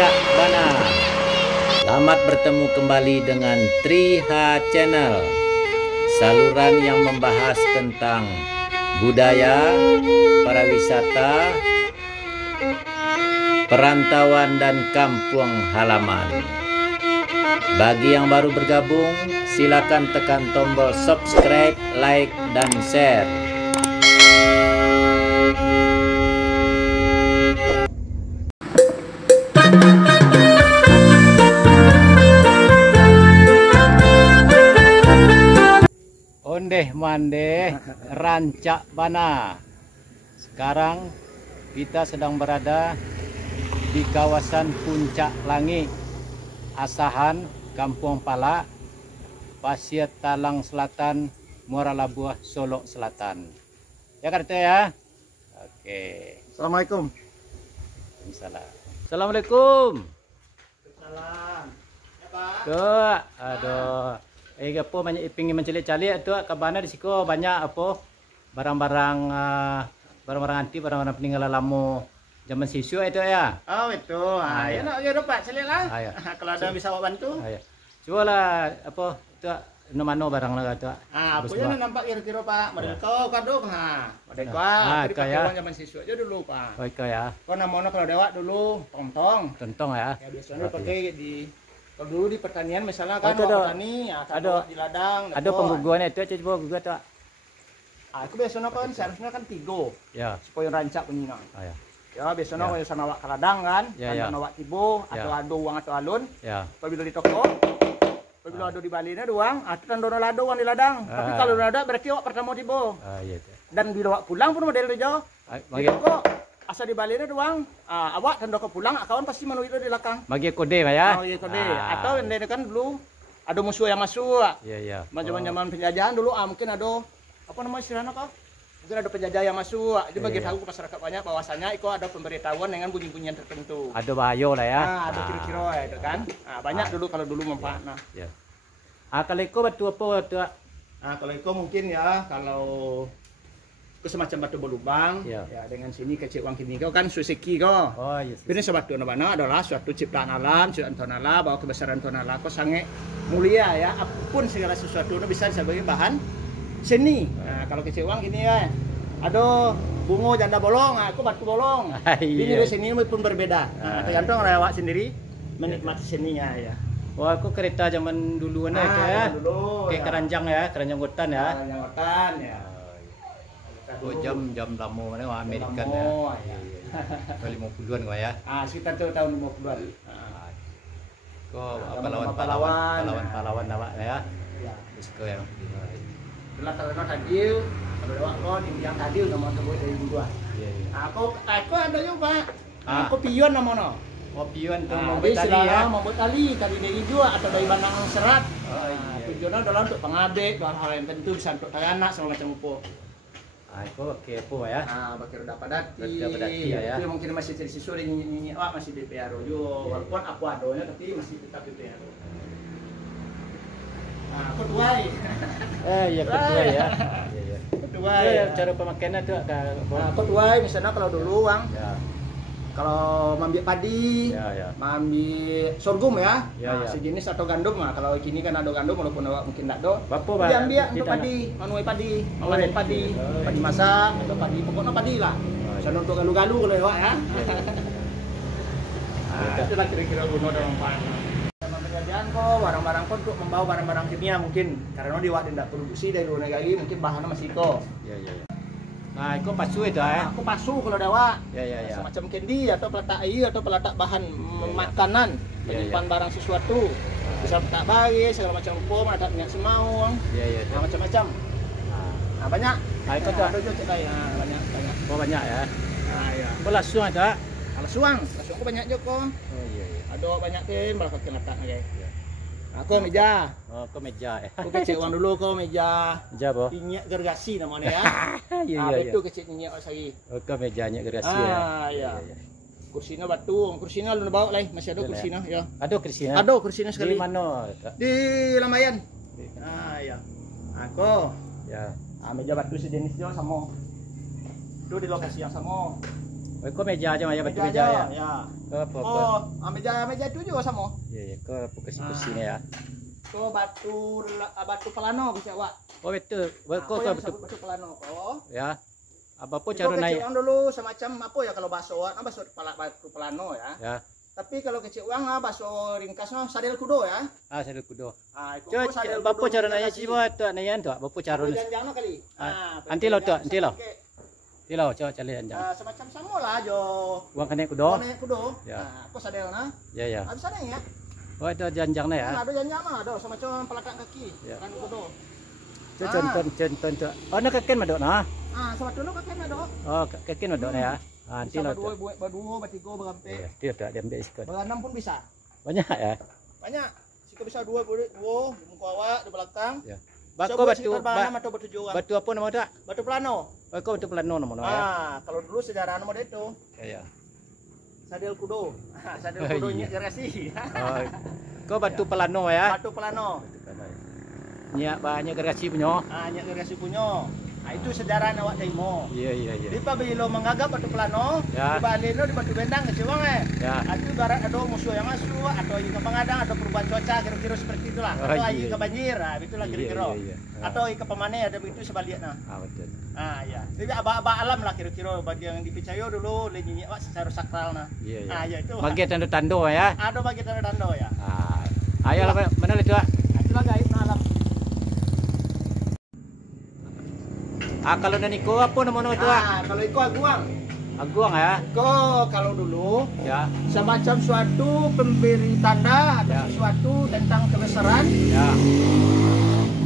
Rancak Bana. Selamat bertemu kembali dengan Triha Channel, saluran yang membahas tentang budaya, pariwisata, perantauan dan kampung halaman. Bagi yang baru bergabung, silakan tekan tombol subscribe, like, dan share. Ondeh mandeh Rancak Bana. Sekarang kita sedang berada di kawasan Puncak Langit, Asahan, Kampung Pala, Pasir Talang Selatan, Muara Labuh, Solok Selatan. Ya kata ya. Oke. Assalamualaikum. Assalamualaikum. Salam. Ya, Pak. Tuh, aduh. Apa banyak pingin mencalik-calik tu ke mana di siko banyak apa barang-barang anti, barang-barang peninggalan lama zaman siswa itu ya. Oh itu. Ya nak ya dapat calik lah. Kalau ada bisa awak bantu. Coba lah apa tu mana barang lah tu. Apa yang nampak kira-kira Pak? Merdeka kadung Merdeka. Kita zaman siswa aja dulu Pak. Oh ya. Kau namanya kalau dewak dulu tontong. Tontong ya. Ya biasanya pakai di kalau dulu di pertanian misalnya kan petani ada di ladang. Ada pengguguannya itu aja coba gugat tu. Aku biasanya kan seharusnya kan 3. Ya. Supaya rancak punya. Ya. Ya biasanya kalau sana awak ke ladang kan, ya. Awak tibo atau ado uang atau alun. Ya. Apabila di toko, apabila ado di balina doang, atau tandono lado uang di ladang. Tapi kalau ada berarti awak pertama tibo. Iya. Dan bila awak pulang pun model jauh. Di toko asal di balina doang, awak tandok ke pulang, kawan pasti menu itu di belakang. Bagi kode ya. Oh iya kode. Atau yang kan dulu ada musuh yang masuk. Iya. Zaman penjajahan dulu mungkin ada apa namanya istilahnya kok? Mungkin ada penjajah yang masuk. Itu bagi tahu ke masyarakat banyak bahwasanya itu ada pemberitahuan dengan bunyi-bunyian tertentu. Ada bahaya lah ya. Ada kira-kira itu kan. Banyak dulu kalau dulu manfaatnya. Ya. Kalau itu batu apa tu? Kalau itu mungkin ya kalau ke semacam batu berlubang ya dengan sini kecil uang kini kau kan susiki kau. Oh yes. Ini sebatu nabana adalah suatu ciptaan alam, ciptaan Tuhan Allah, bahwa kebesaran Tuhan Allah kau sangat mulia ya. Apapun segala sesuatu bisa sebagai bahan seni. Kalau kecil uang gini ya, ada bunga janda bolong, aku batu bolong. Ini dari sini pun berbeda. Tergantung lewat sendiri menikmati seninya ya. Wah, aku kereta zaman dulu ya. Dulu. Kayak keranjang ya, keranjang hutan ya. Keranjang hutan ya. Oh, jam lama mana Amerika ya. Tahun 50-an kau ya. Sekitar tahun 50-an. Kau pahlawan awak ya. Ya. Terus kau yang Bila kalau tadil, kalau lewat kau di yang tadil nama sebut dari dua. Aku ada juga. Aku pion namanya. Oh pion tu membuat tali ya. Membuat tali dari dua atau dari benang serat. Tujuannya adalah untuk pengabek, hal yang tentu bisa untuk anak sama macam upo. Itu pakai apa ya? Pakai roda padati. Roda padati ya. Itu mungkin masih dari siswa dan nyanyi masih di PRO juga. Walaupun aku adonya tapi masih tetap di PRO. Ketuai. Iya ketuai ya. Iya. Ketuai. Cara pemakaiannya tu ketuai misalnya kalau dulu Bang. Ya. Kalau mambil padi, mambil sorghum ya, sejenis atau gandum. Kalau kini kan ada gandum walaupun mungkin tak ada. Diambil untuk padi, manuai padi, manuai padi, padi masak atau padi pokoknya padi lah. Misalnya untuk galu-galu kalau lewat ya. Itulah kira-kira guna dan manfaatnya. Dalam penjajahan kok barang-barang kok untuk membawa barang-barang kimia mungkin karena di waktu tidak produksi dari luar negeri mungkin bahannya masih kok. Iya. Nah, itu pasu itu ya. Aku pasu kalau dawa. Ya. Semacam candy atau peletak air atau peletak bahan makanan, menyimpan barang sesuatu. Bisa peletak bayi, segala macam rupa, meletak minyak semau. Iya. Macam-macam. Banyak. Itu tuh ada juga cekai. Banyak. Oh, banyak ya. Iya. Belasung ada. Lasuang aku banyak juga. Oh iya. Ada banyak kan, berapa letak guys. Aku meja. Oh, ke meja ya. Aku kecil uang dulu kau meja. Meja apa? Minyak gergasi namanya ya. Iya. Itu kecil minyak sari. Oh, ke mejanya gergasi ya. Iya. Kursinya batu, kursinya lu bawa lah, masih ada kursinya ya. Ada kursinya. Ada kursinya sekali. Di mana? Di Lamayan. Ya. Aku. Ya. Meja batu sejenis juga sama. Itu di lokasi yang sama. Kau meja aja ya, batu Meja meja ya. Ya. Apa? Oh, meja itu juga sama. Ya, kau apa kursi-kursi ni ya. Kau batu pelano bisa wak. Oh betul. Kau yang betul. disebut batu pelano. Oh. Ya. Apa pun Kau cara naik. kecil dulu semacam apa ya kalau bakso bakso batu pelano ya. Ya. Tapi kalau kecil uang bakso ringkasnya sadel kudo ya. Sadel kudo. Itu Coba bapa cara naik cibo tu nayan tu. Bapa cara. Jangan kali. Anti lo tu, anti lo. Anti lo coba cari jangan. Semacam sama lah jo. Uang kena kudo. Kena kudo. Ya. Apa sadel na? Ya ya. Habis sana ya. Oh itu janjang na ya. Ada janjang mah ada semacam pelakak kaki. Kan kudo. Contoh tu. Oh nak keken madok na. Sama dulu keken madok. Oh keken madok na ya. Anti lo tu. Berdua, bertiga, berampe. Dia tak dia ambil sikit. Berenam pun bisa. Banyak ya. Banyak. Sikit bisa dua di muka awak, di belakang. Ya. Bako batu atau batu juang. Batu apa nama tak? Batu plano. Bako batu plano nama ya. Kalau dulu sejarah nama itu. Ya. Sadel kudo. Sadel kudo gerasi. Oh. Kau batu plano ya. Batu plano. Nyak banyak gerasi punya. Nyak gerasi punya. Itu sejarah awak Daimo. Iya. Di pabilo menggagap batu plano, ya. di Baleno di batu bendang ke Ciwang Ya. Itu barat ada musuh yang masuk atau ikan pengadang, ada perubahan cuaca kira-kira seperti itulah. Atau ikan banjir, itulah kira-kira. Atau ikan pemanai ada begitu sebaliknya. Betul. Ya. Jadi aba-aba alam lah kira-kira bagi yang dipercaya dulu lenyinyi secara sakral nah. Iya. Ya itu. Bagi tanda-tanda ya. Ada bagi tanda-tanda ya. Ayolah mana itu? Itulah gaib alam. Kalau naniko apa nama itu? Kalau iko aguang. Aguang ya. Kalau dulu ya semacam suatu pemberi tanda atau sesuatu tentang kebesaran. Ya.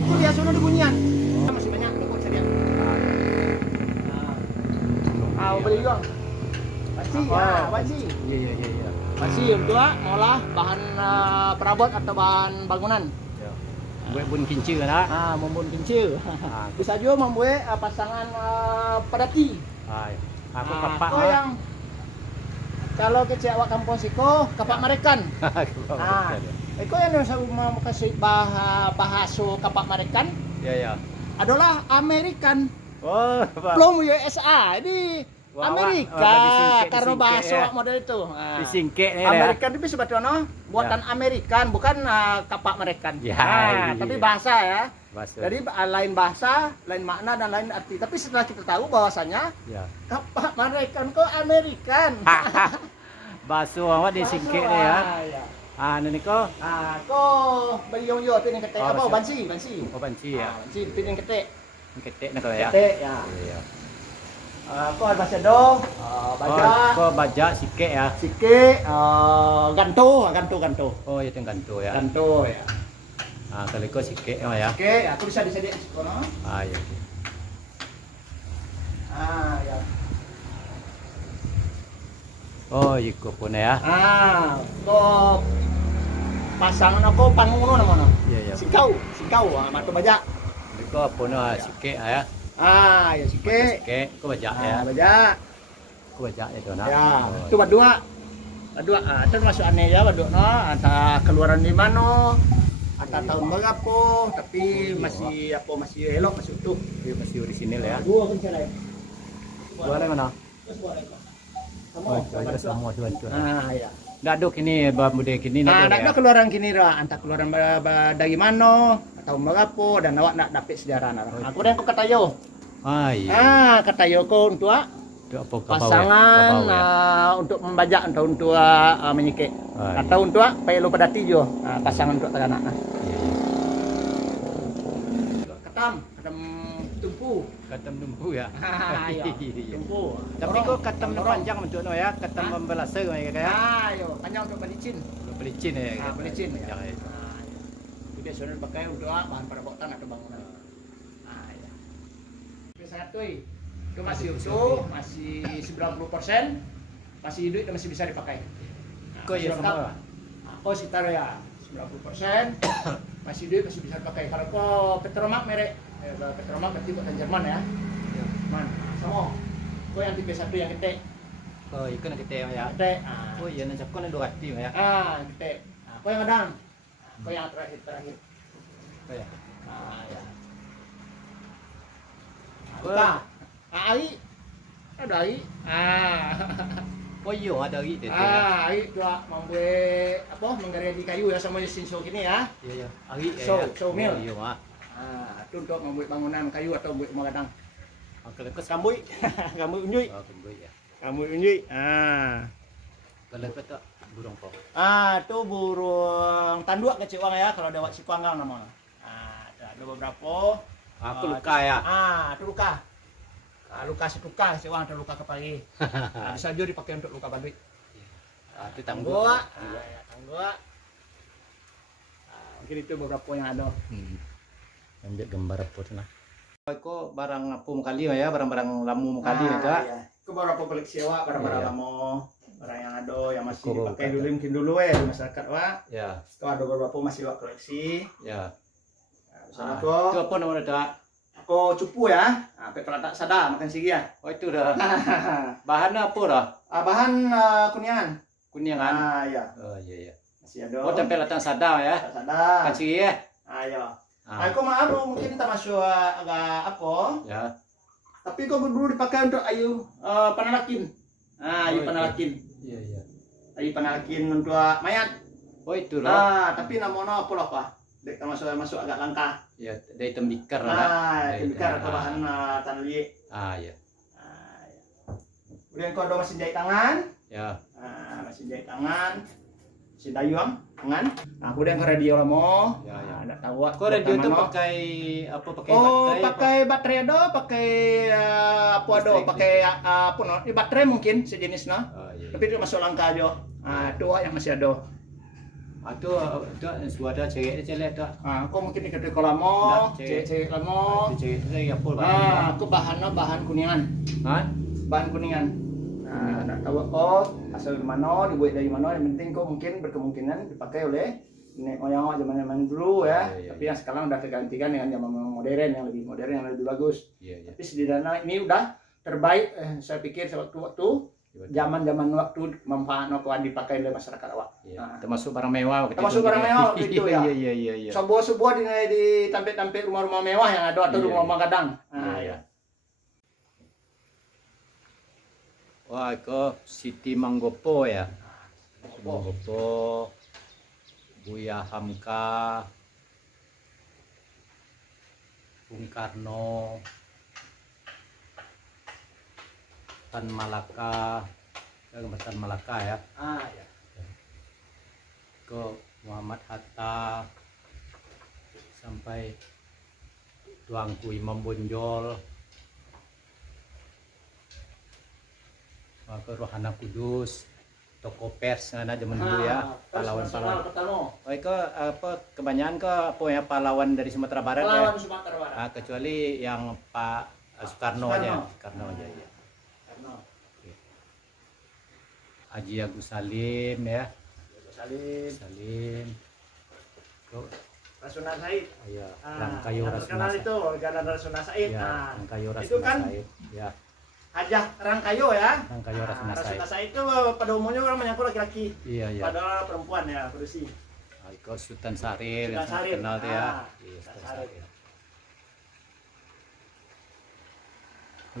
Itu biasanya dibunyian. Masih banyak kok sedia. Beli dong. Basi. Iya. Basi untuk olah bahan perabot atau bahan bangunan. Buat bun kincir lah. Membun kincir. Bisa juga membuat pasangan pedati. Aku kapak yang kalau kecil awak kampung siko kapak Marekan. Itu yang saya mau kasih bahasa kapak Marekan. Ya. Adalah Amerikan. Oh, belum USA. Ini Amerika karena bahasa model itu. Disingkek ni. Amerikan itu sebetulnya buatan Amerikan, bukan kapak Amerikan. Tapi bahasa ya. Jadi lain bahasa, lain makna dan lain arti. Tapi setelah kita tahu bahwasanya kapak Amerikan kok Amerikan. Bahasa awak disingkek ni ya. Ini kok. Kok beliau yo piring ketek apa? Bansi. Oh bansi ya. Bansi piring ketek. Ketek nak ya. Ketek ya. Kau ada bahasa do, baja. Kau baja sikit ya. Sikit, ganto. Oh itu ganto ya. Ganto ya. Kalau kau sikit ya. Sikit, aku bisa disediakan di sekolah. Ya. Ya. Oh ikut pun ya. Kau pasangan aku panguno namanya. Iya. Sikau, matu baja. Kau pun sikit ya. Ya sikit. Kau baca ya. Baca. Kau baca itu nak. Ya, itu berdua. Itu masuk aneh ya berdua no. Ada keluaran di mana? Ada tahun berapa? Tapi masih elok masih utuh. Masih di sini lah ya. Dua kan saya. Dua lah mana? Semua dua. Ya. Daduk ini budaya kini nak ada keluaran kini lah. Entah keluaran dari mana? Tahun berapa? Dan awak nak dapat sejarah nak. Aku dan aku kata yo. Kata Yoko untuk pasangan untuk membajak atau untuk menyikik atau untuk pelo pedati jo pasangan untuk anak. Katam tumpu ya. Tumpu. Tapi kok katam panjang untuk no ya, katam membelasa kayak. Panjang untuk belicin. Belicin ya. Belicin. Itu biasanya pakai untuk bahan perabotan atau bangunan. Satu itu masih utuh, masih 90%, masih hidup dan masih bisa dipakai. Kok ya semua? Kok sekitar ya 90%, masih hidup masih bisa dipakai. Kalau kok Petromak merek, Petromak berarti buatan Jerman ya. Jerman. Sama. Kok yang tipe 1 yang ketek. Oh, itu nak ketek ya. Ketek. Oh iya, nak cakap nak 200 ya. Ketek. Kok yang adang? Kok yang terakhir. Oh ya. Ya. Ai Ada ai. Oh iya ada itu. Ai dua membuat apa menggeredi kayu ya sama sinso gini ya. Iya iya. Ari So mill. Iya mah. Itu untuk membuat bangunan kayu atau buat mengadang. Kalau ke Kambui, kambui unjui. oh kembali ya. Kambui unjui. Kalau ke tak burung po. Itu burung tanduk kecil wang ya kalau ada Sipanggang namanya. Ada beberapa. Aku luka ya. Itu luka. Luka setuka, sewang ada luka kepala. Bisa juga dipakai untuk luka baduy. Itu Tanggua. Tanggua. Mungkin itu beberapa yang ada. Ambil gambar apa sana. Itu barang apa kali ya, barang-barang lamu kali ya. Itu beberapa koleksi wa, barang-barang lama, barang yang ada yang masih Kau dipakai dulu mungkin dulu ya di masyarakat wa. Ya. Itu ada beberapa masih wa koleksi. Ya. Misalnya Itu apa namanya dak? aku cupu ya, sampai kalau tak sadar makan sigi ya. Oh itu dah. Bahan apa dah? Bahan kuningan. Kuningan. Iya. Oh iya iya. Masih ada. Oh tempel datang sadar ya. Tak sadar. Kan sih ya. Iya. Aku maaf mungkin tak masuk agak apa. Ya. Tapi kok dulu dipakai untuk ayu panalakin. Ayu panalakin. Iya iya. Ayu panalakin untuk mayat. Oh itu lah. Tapi namanya apa lah Pak? Dek masuk agak langka. Ya, dari tembikar lah. Tembikar atau bahan tanah liat. Iya. Kemudian kau ada mesin jahit tangan. Ya. Mesin jahit tangan. Mesin dayung tangan. Kemudian ke radio lamo. Ya ya. Ada tahu. Kau radio tu pakai apa? Pakai Oh, baterai? pakai baterai ada, pakai apa ada, pakai apa no? Ini baterai mungkin sejenisnya. Iya. Tapi itu masuk langka aja. Itu yang masih ada. Itu suara cewek celek tu. Kau mungkin dikatakan kolamo, cewek lamo. Cewek itu apa? Aku bahannya bahan kuningan. Bahan kuningan. Tak tahu kok asal dari mana, dibuat dari mana. Yang penting kau mungkin berkemungkinan dipakai oleh nenek moyang zaman dulu ya. Tapi yang sekarang udah tergantikan dengan zaman modern yang lebih modern, yang lebih bagus. Tapi sederhana ini udah terbaik. Saya pikir sewaktu-waktu zaman-zaman waktu manfaatnya kuat dipakai oleh masyarakat awak. Termasuk barang mewah. Termasuk barang mewah gitu ya. Iya. Sebuah di tampil-tampil rumah-rumah mewah yang ada atau rumah-rumah gadang. Iya. Wah, itu Siti Manggopo ya. Manggopo, Buya Hamka, Bung Karno, Tan Malaka, Tan Malaka ya. Ya. Ke Muhammad Hatta sampai Tuanku Imam Bonjol, ke Rohana Kudus, toko pers ada zaman dulu ya, pahlawan-pahlawan. Oh, itu apa kebanyakan ke apa ya pahlawan dari Sumatera Barat ya. Sumatera Barat. Kecuali yang Pak Soekarno aja, Soekarno aja ya. Haji Agus Salim ya. Salim. Rasuna Said. Iya, Rangkayo Rasuna Said. Itu organ Rasuna Said. Ya, Rangkayo Rasuna itu kan Said. Ya. Hajah Rangkayo ya. Rangkayo Rasuna Said. Rasuna Said itu pada umumnya orang menyangkut laki-laki. Iya. Padahal perempuan ya, produksi. Itu Sultan Syaril yang Syaril. kenal tuh ya. Iya, Sultan Syaril.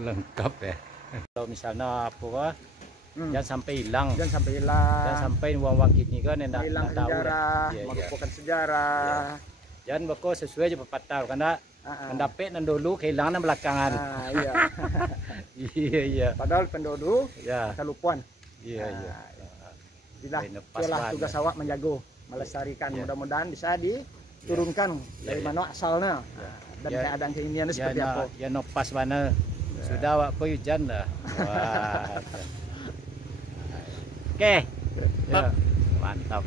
Lengkap ya. Kalau misalnya apa jangan sampai hilang. Jangan sampai hilang. Jangan sampai uang-uang kini kan enggak hilang sejarah, ya. melupakan sejarah. Jangan bako sesuai aja pepatah karena mendapet dan dulu kehilangan belakangan. Iya. Iya. Padahal penduduk ya kelupuan. Iya. Itulah tugas awak menjaga, melestarikan. Mudah-mudahan bisa diturunkan dari mana asalnya dan keadaan keinginannya seperti apa. Ya pas mana sudah waktu hujan lah. Wah. Oke. Mantap.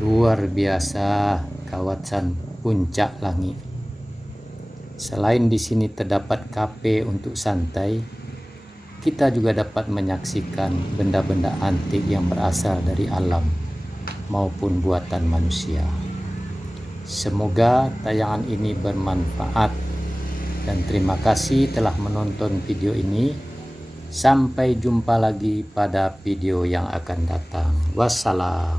Luar biasa kawasan Puncak Langit. Selain di sini terdapat kafe untuk santai, kita juga dapat menyaksikan benda-benda antik yang berasal dari alam maupun buatan manusia. Semoga tayangan ini bermanfaat dan terima kasih telah menonton video ini. Sampai jumpa lagi pada video yang akan datang. Wassalam.